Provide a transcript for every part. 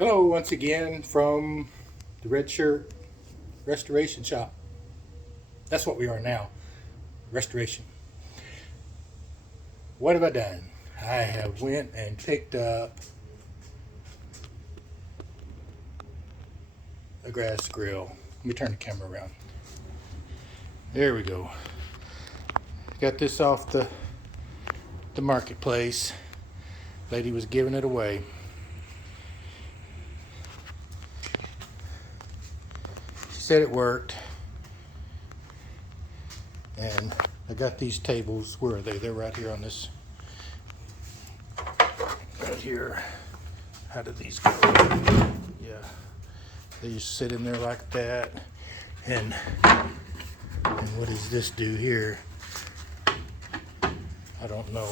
Hello once again from the Red Shirt Restoration Shop. That's what we are now. Restoration. What have I done? I have went and picked up a grass grill. Let me turn the camera around. There we go. Got this off the marketplace. Lady was giving it away. She said it worked. And I got these tables. Where are they? They're right here on this. Right here. How do these go? Yeah. They just sit in there like that. And what does this do here? I don't know.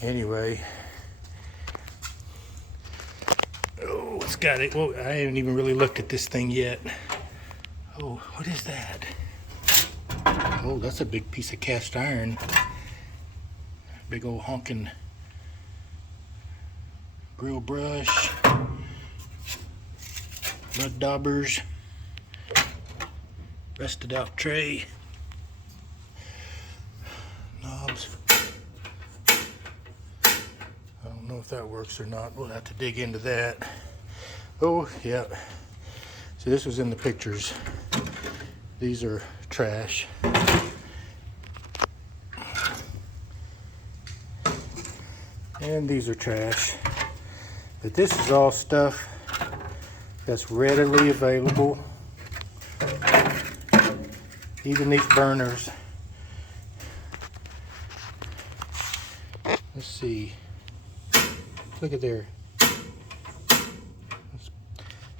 Anyway. Oh, it's got it. Well, I haven't even really looked at this thing yet. Oh, what is that? Oh, that's a big piece of cast iron. Big old honking grill brush. Mud daubers. Rusted out tray. Knobs. I don't know if that works or not. We'll have to dig into that. Oh, yeah. So this was in the pictures. These are trash. And these are trash. But this is all stuff that's readily available. Even these burners. Let's see. Look at there. This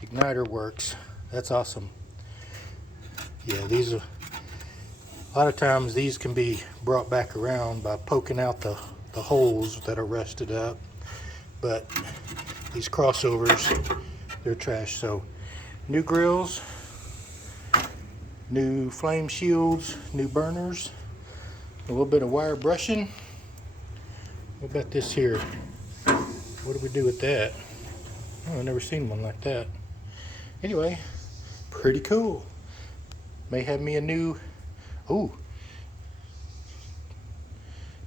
igniter works. That's awesome. Yeah, these are, a lot of times these can be brought back around by poking out the holes that are rusted up. But these crossovers, they're trash. So new grills, new flame shields, new burners, a little bit of wire brushing. What about this here? What do we do with that? Oh, I've never seen one like that. Anyway, pretty cool. May have me a new,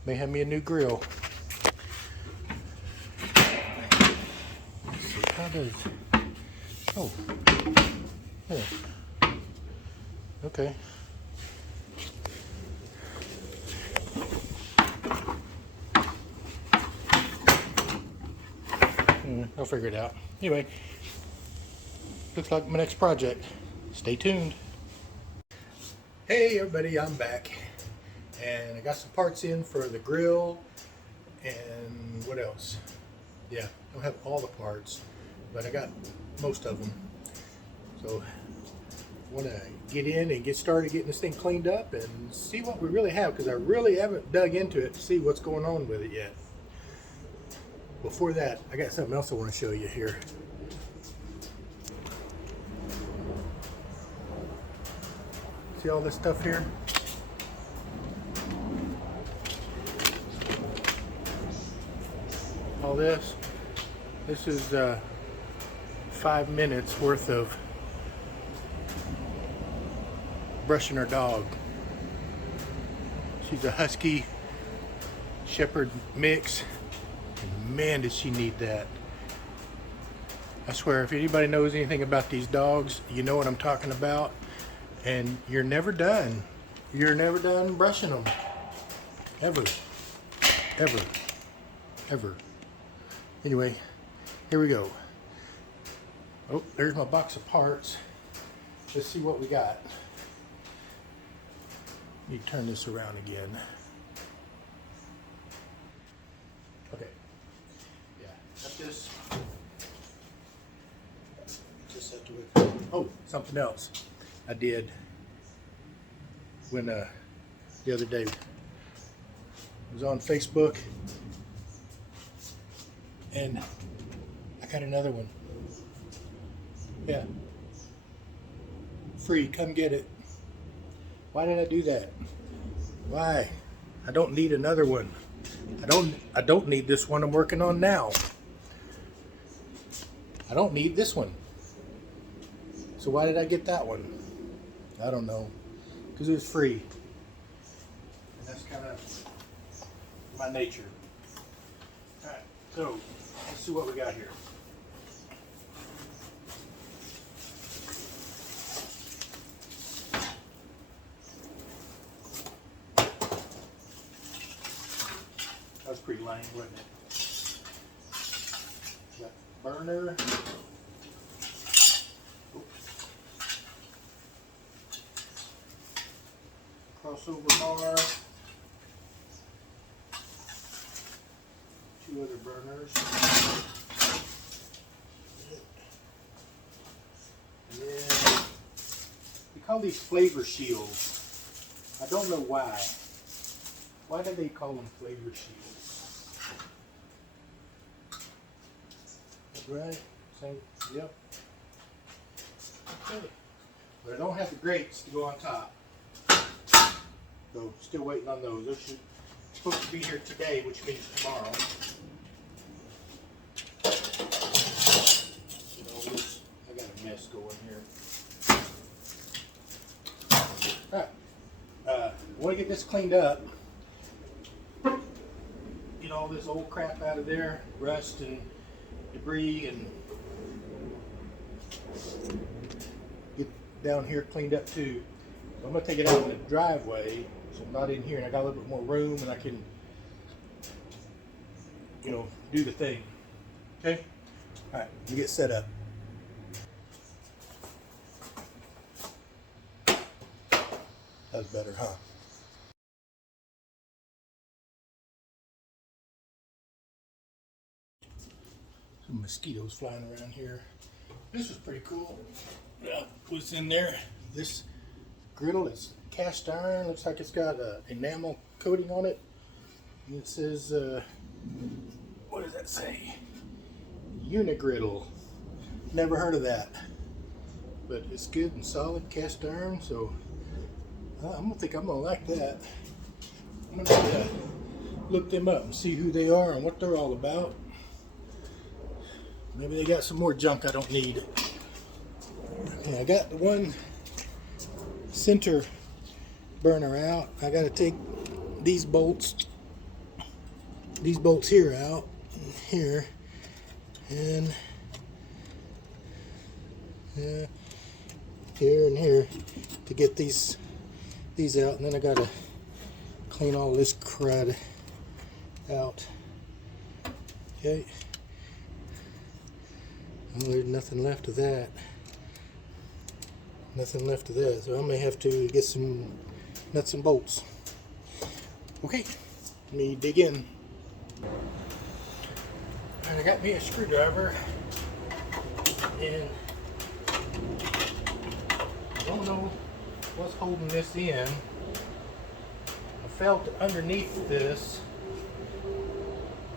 may have me a new grill. Let's see, how does, oh, yeah, okay. I'll figure it out. Anyway, looks like my next project. Stay tuned. Hey everybody, I'm back. And I got some parts in for the grill and what else? Yeah, I don't have all the parts, but I got most of them. So I want to get in and get started getting this thing cleaned up and see what we really have, because I really haven't dug into it to see what's going on with it yet. Before that, I got something else I want to show you here. See all this stuff here? All this? This is 5 minutes worth of brushing her dog. She's a husky shepherd mix. And man, does she need that. I swear, if anybody knows anything about these dogs, you know what I'm talking about. And you're never done. You're never done brushing them. Ever. Ever. Ever. Anyway, here we go. Oh, there's my box of parts. Let's see what we got. Let me turn this around again. Okay. Yeah, got this. Just have to. Oh, something else I did when the other day I was on Facebook and I got another one. Yeah. Free, come get it. Why did I do that? Why? I don't need another one. I don't need this one I'm working on now. I don't need this one. So why did I get that one? I don't know. Because it was free. And that's kind of my nature. Alright, so let's see what we got here. That was pretty lame, wasn't it? Got burner. Crossover bar. 2 other burners. And then we call these flavor shields. I don't know why. Why do they call them flavor shields? Right? Same. Yep. Okay. But I don't have the grates to go on top. So still waiting on those. Those should supposed to be here today, which means tomorrow. I got a mess going here. Alright. I want to get this cleaned up. Get all this old crap out of there, rust and debris, and get down here cleaned up too. So I'm going to take it out in the driveway, so I'm not in here, and I got a little bit more room, and I can, you know, do the thing. Okay? All right, let me get set up. That was better, huh? Some mosquitoes flying around here. This was pretty cool. What's in there? This griddle is cast iron. Looks like it's got enamel coating on it. And it says, what does that say? Unigriddle. Never heard of that. But it's good and solid cast iron, so I'm gonna like that. I'm gonna look them up and see who they are and what they're all about. Maybe they got some more junk I don't need. Okay, I got the one center burner out. I got to take these bolts here out, here, and here and here to get these out, and then I got to clean all this crud out. Okay. Well, there's nothing left of that. Nothing left of that, so I may have to get some nuts and bolts. Okay, let me dig in. And I got me a screwdriver, and I don't know what's holding this in. I felt underneath this.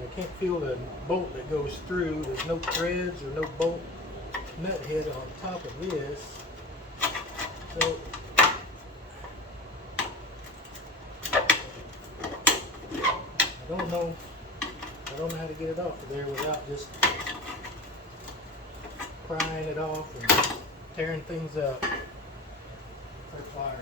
I can't feel the bolt that goes through. There's no threads or no bolt nut head on top of this. So I don't know how to get it off of there without just prying it off and tearing things up with pliers.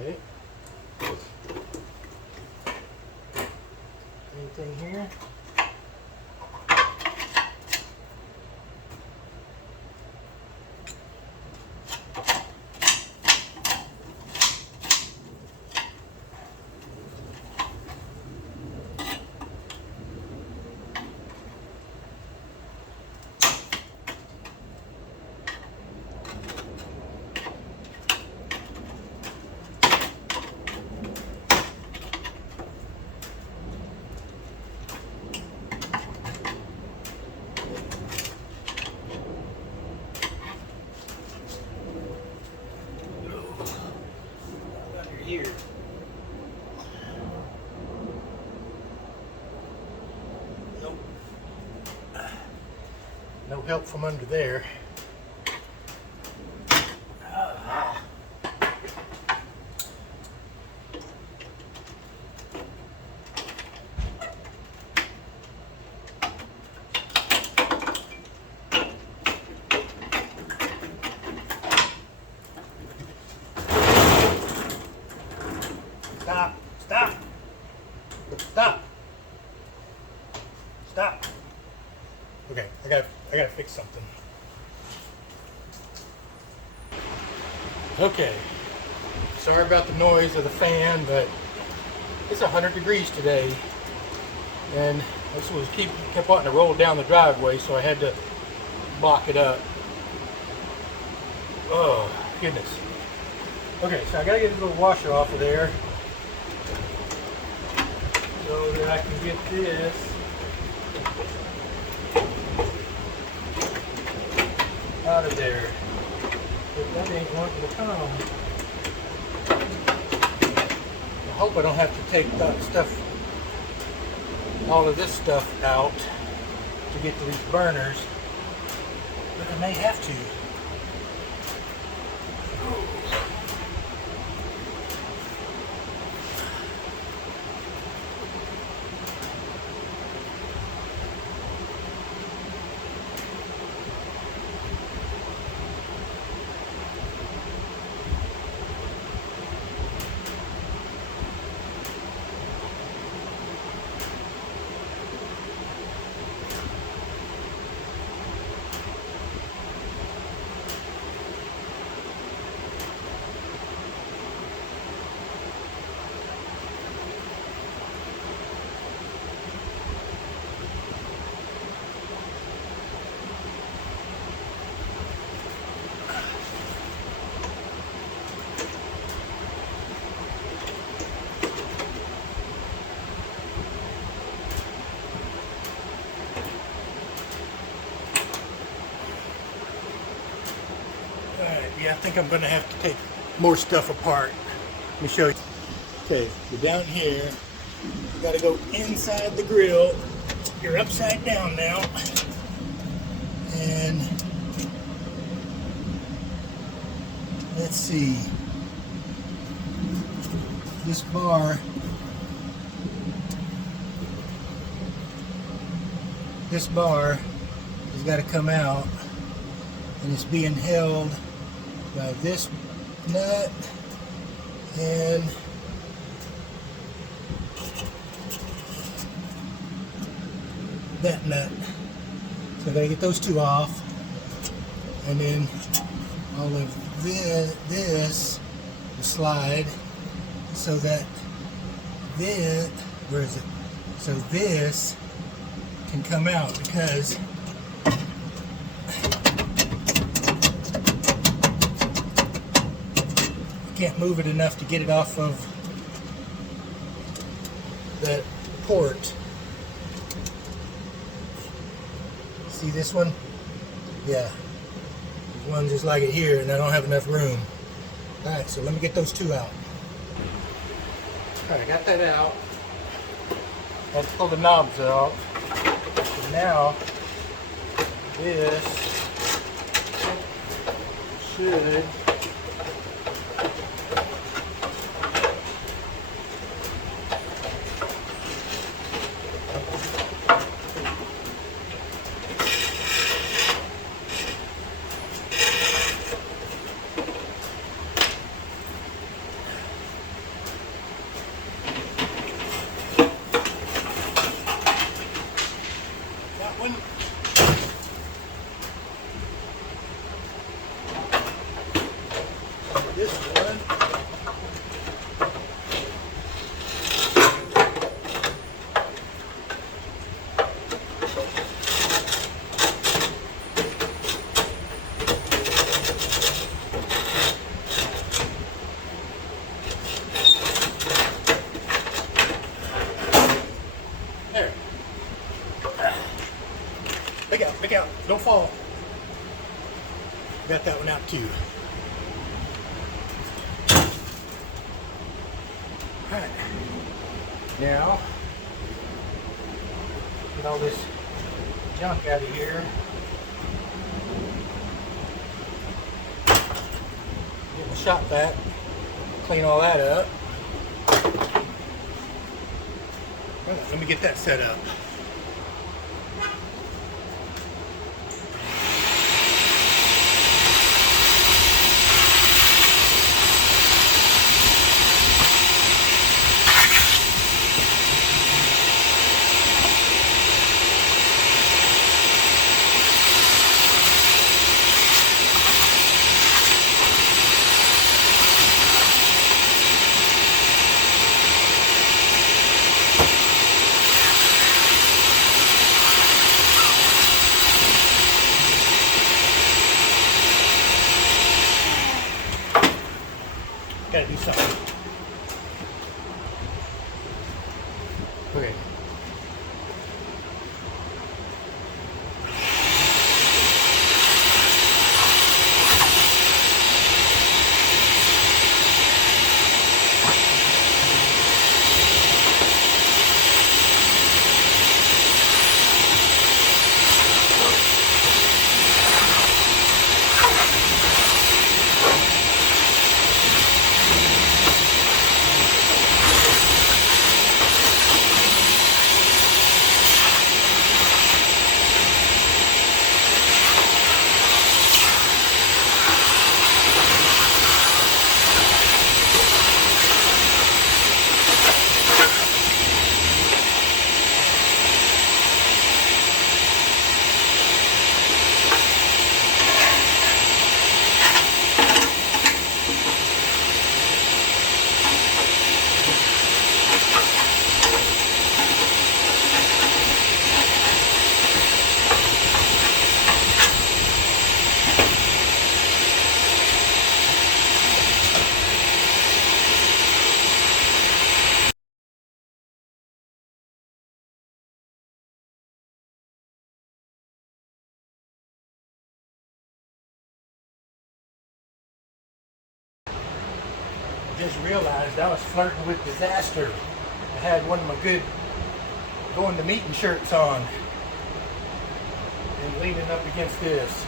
Okay. Anything here? help from under there. Stop. Stop. Stop. Stop. Okay, I gotta fix something. Okay. Sorry about the noise of the fan, but it's 100 degrees today. And this was kept wanting to roll down the driveway, so I had to block it up. Oh, goodness. Okay, so I gotta get this little washer off of there so that I can get this out of there. But that ain't wanting to come. I hope I don't have to take that stuff, all of this stuff out to get to these burners, but I may have to. Yeah, I think I'm going to have to take more stuff apart. Let me show you. Okay, you're down here. You got to go inside the grill. You're upside down now. And let's see. This bar has got to come out, and it's being held by this nut and that nut. So I gotta get those two off, and then all of this will slide so that this, where is it? So this can come out, because can't move it enough to get it off of that port. See this one? Yeah. There's one just like it here, and I don't have enough room. Alright, so let me get those two out. Alright, I got that out. I have to pull the knobs out. So now, this should this one. There. Look out, don't fall. Got that one out too. Alright, now get all this junk out of here. shop vac, clean all that up. Let me get that set up. Gotta do something. Okay. Just realized I was flirting with disaster. I had one of my good going to meeting shirts on and leaning up against this.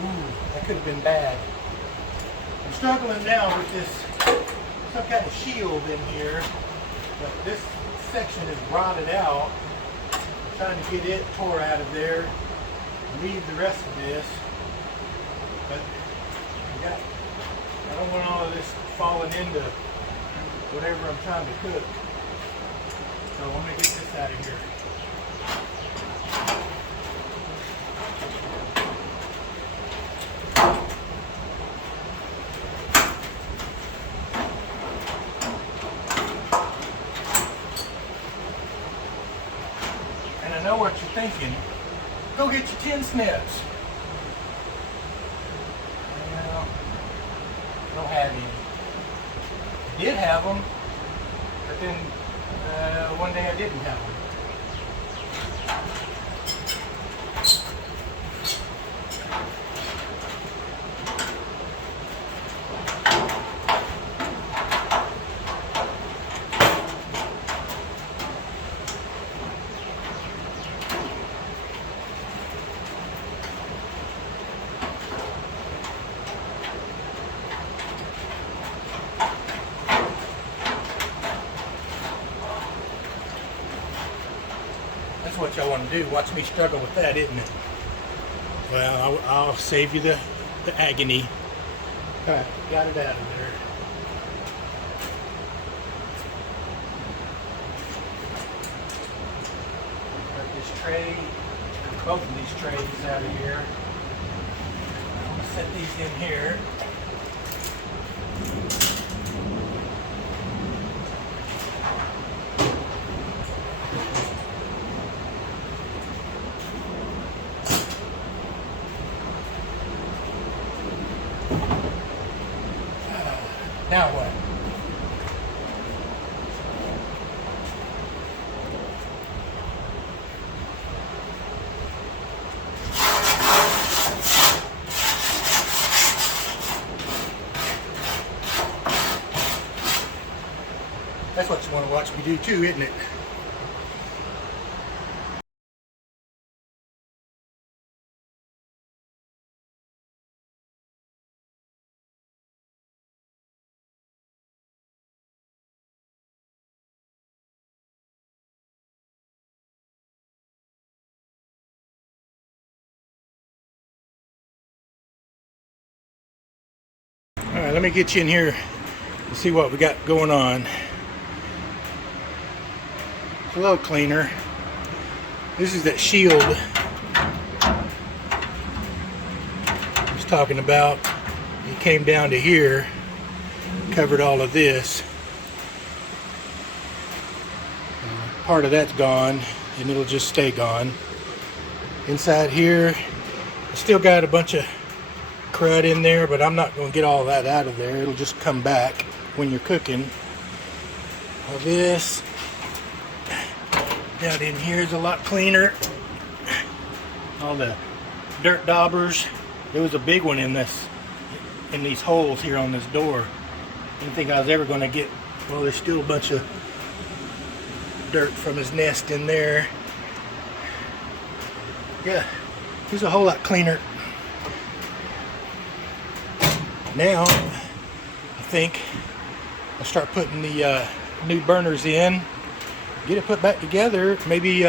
Ooh, that could have been bad. I'm struggling now with this, some kind of shield in here, but this section is rotted out. I'm trying to get it tore out of there, leave the rest of this, but I don't want all of this falling into whatever I'm trying to cook. So I'm going to get this out of here. And I know what you're thinking. Go get your tin snips. Well, I don't have any. I did have them, but then one day I didn't have them. That's what y'all want to do. Watch me struggle with that, isn't it? Well, I'll save you the agony. All right, got it out of there. Got this tray, both of these trays out of here. I'm gonna set these in here. Now what? That's what you want to watch me do too, isn't it? Alright, let me get you in here and see what we got going on. Flow cleaner. This is that shield I was talking about. It came down to here, covered all of this. Part of that's gone, and it'll just stay gone. Inside here, I still got a bunch of crud in there, but I'm not going to get all that out of there. It'll just come back when you're cooking. All this down in here is a lot cleaner. All the dirt daubers. There was a big one in these holes here on this door. Didn't think I was ever going to get. Well, there's still a bunch of dirt from his nest in there. Yeah, he's a whole lot cleaner. Now, I think I'll start putting the new burners in, get it put back together, maybe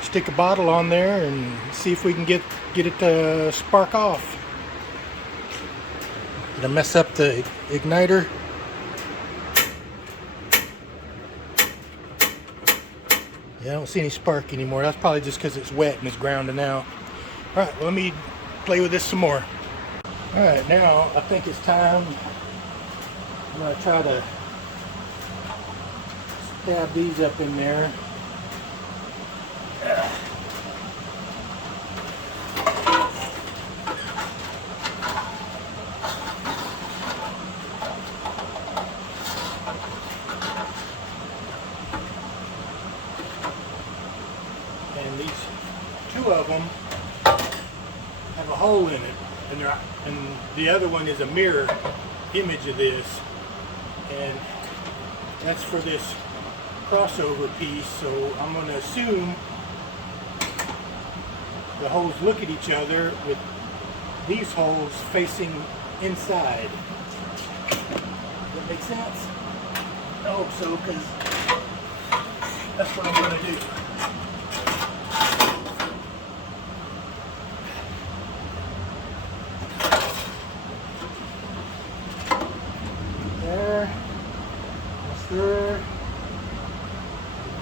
stick a bottle on there and see if we can get it to spark off. Did I mess up the igniter? Yeah, I don't see any spark anymore. That's probably just because it's wet and it's grounding out. Alright, well, let me play with this some more. Alright, now I think it's time. I'm going to try to stab these up in there. And these two of them have a hole in it. And the other one is a mirror image of this, and that's for this crossover piece. So I'm going to assume the holes look at each other with these holes facing inside. Does that make sense? I hope so, because that's what I'm going to do. There. Stir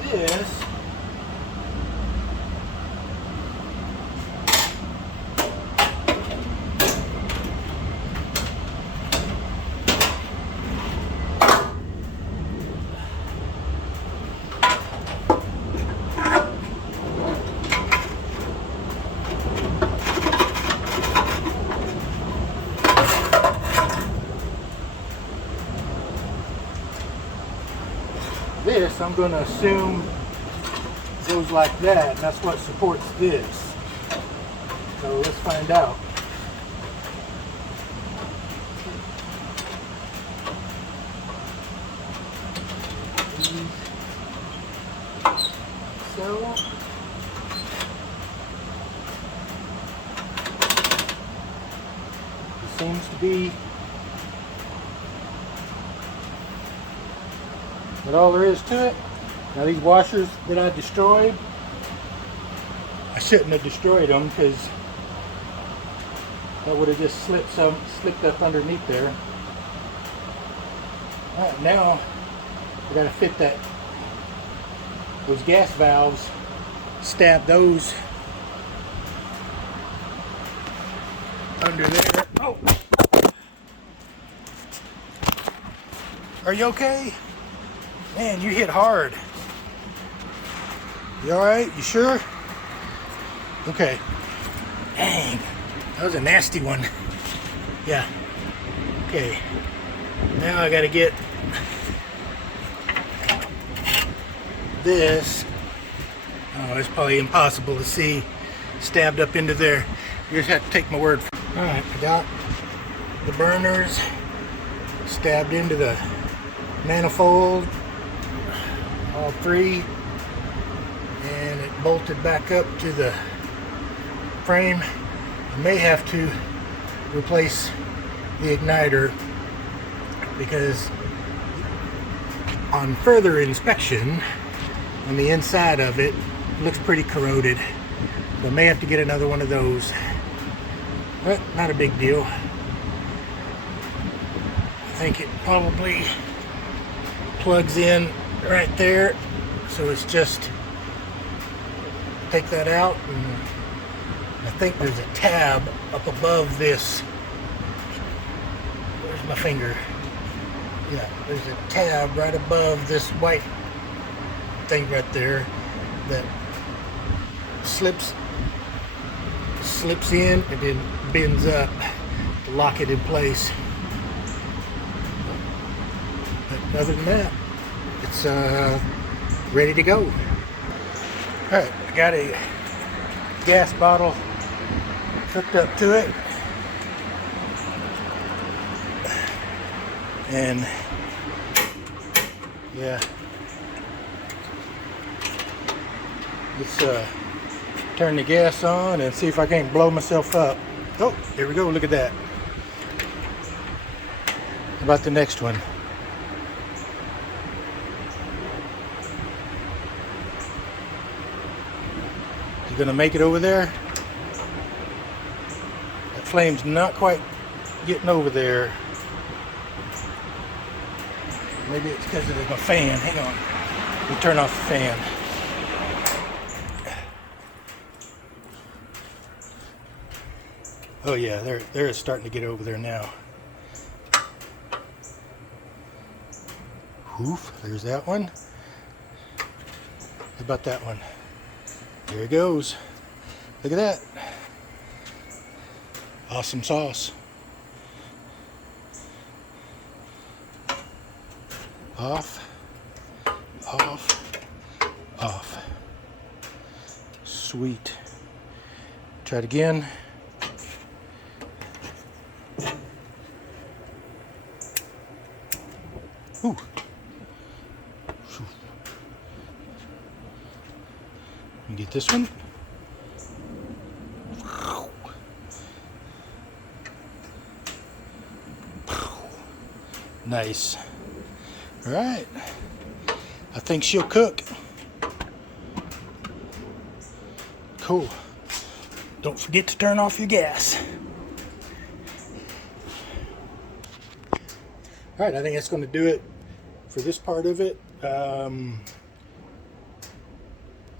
this. This, I'm going to assume, goes like that, and that's what supports this. So let's find out. So it seems to be but all there is to it. Now these washers that I destroyed, I shouldn't have destroyed them because that would have just slipped up underneath there. All right, now we got to fit those gas valves, stab those under there. Oh, are you okay? Man, you hit hard. You alright? You sure? Okay. Dang. That was a nasty one. Yeah. Okay. Now I gotta get this. Oh, it's probably impossible to see. Stabbed up into there. You just have to take my word for it. Alright, I got the burners stabbed into the manifold. All three, and it bolted back up to the frame. I may have to replace the igniter because on further inspection on the inside of it, it looks pretty corroded. So I may have to get another one of those, but not a big deal. think it probably plugs in right there. So it's just take that out, and I think there's a tab up above this. Where's my finger? Yeah, there's a tab right above this white thing right there that slips in and then bends up to lock it in place. But other than that, it's ready to go. Alright, I got a gas bottle hooked up to it, and yeah, let's turn the gas on and see if I can't blow myself up. Oh, here we go. Look at that. How about the next one? You gonna make it over there? That flame's not quite getting over there. Maybe it's because of my fan. Hang on. Let me turn off the fan. Oh yeah, there it's starting to get over there now. Oof, there's that one. How about that one? There it goes. Look at that. Awesome sauce. Off, off, off. Sweet. Try it again. Ooh. You get this one. Nice. All right. I think she'll cook. Cool. Don't forget to turn off your gas. All right, I think that's going to do it for this part of it.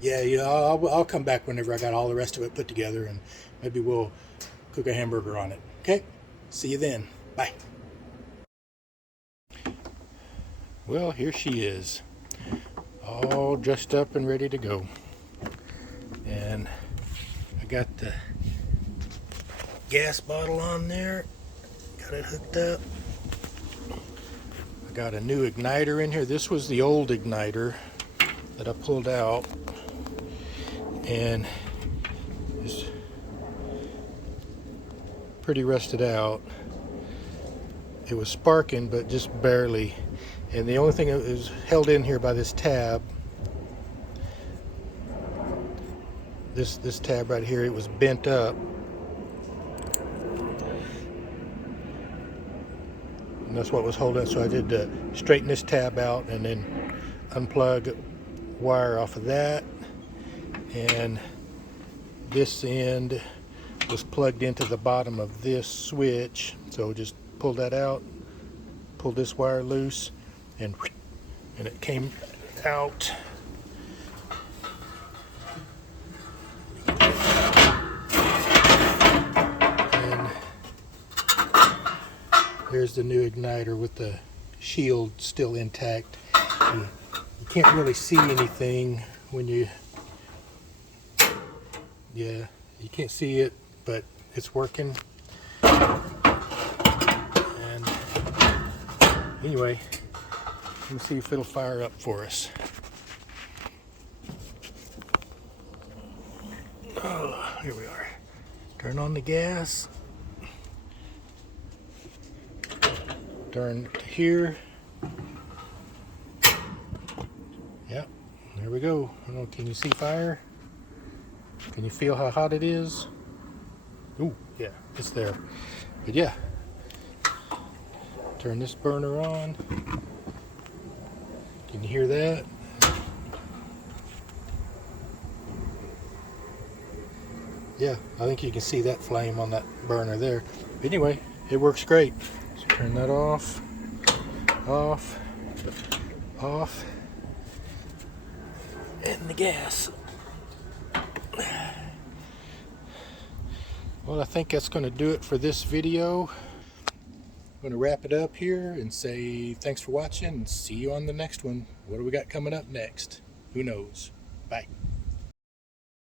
Yeah, I'll come back whenever I got all the rest of it put together, and maybe we'll cook a hamburger on it. Okay? See you then. Bye. Well, here she is, all dressed up and ready to go. And I got the gas bottle on there, got it hooked up. I got a new igniter in here. This was the old igniter that I pulled out, and it's pretty rusted out. It was sparking, but just barely. And the only thing that is held in here by this tab, this tab right here, it was bent up. And that's what was holding it. So I did straighten this tab out and then unplug wire off of that. And this end was plugged into the bottom of this switch. So just pull that out, pull this wire loose, and it came out. And there's the new igniter with the shield still intact. You can't really see anything when you can't see it, but it's working. And anyway, let me see if it'll fire up for us. Oh, here we are. Turn on the gas. Turn to here. Yep, there we go. I don't know, can you see fire? Can you feel how hot it is? Ooh, yeah, it's there. But yeah, turn this burner on. Can you hear that? Yeah, I think you can see that flame on that burner there. But anyway, it works great. So turn that off. Off, off, and the gas. Well, I think that's going to do it for this video. I'm going to wrap it up here and say thanks for watching and see you on the next one. What do we got coming up next? Who knows? Bye.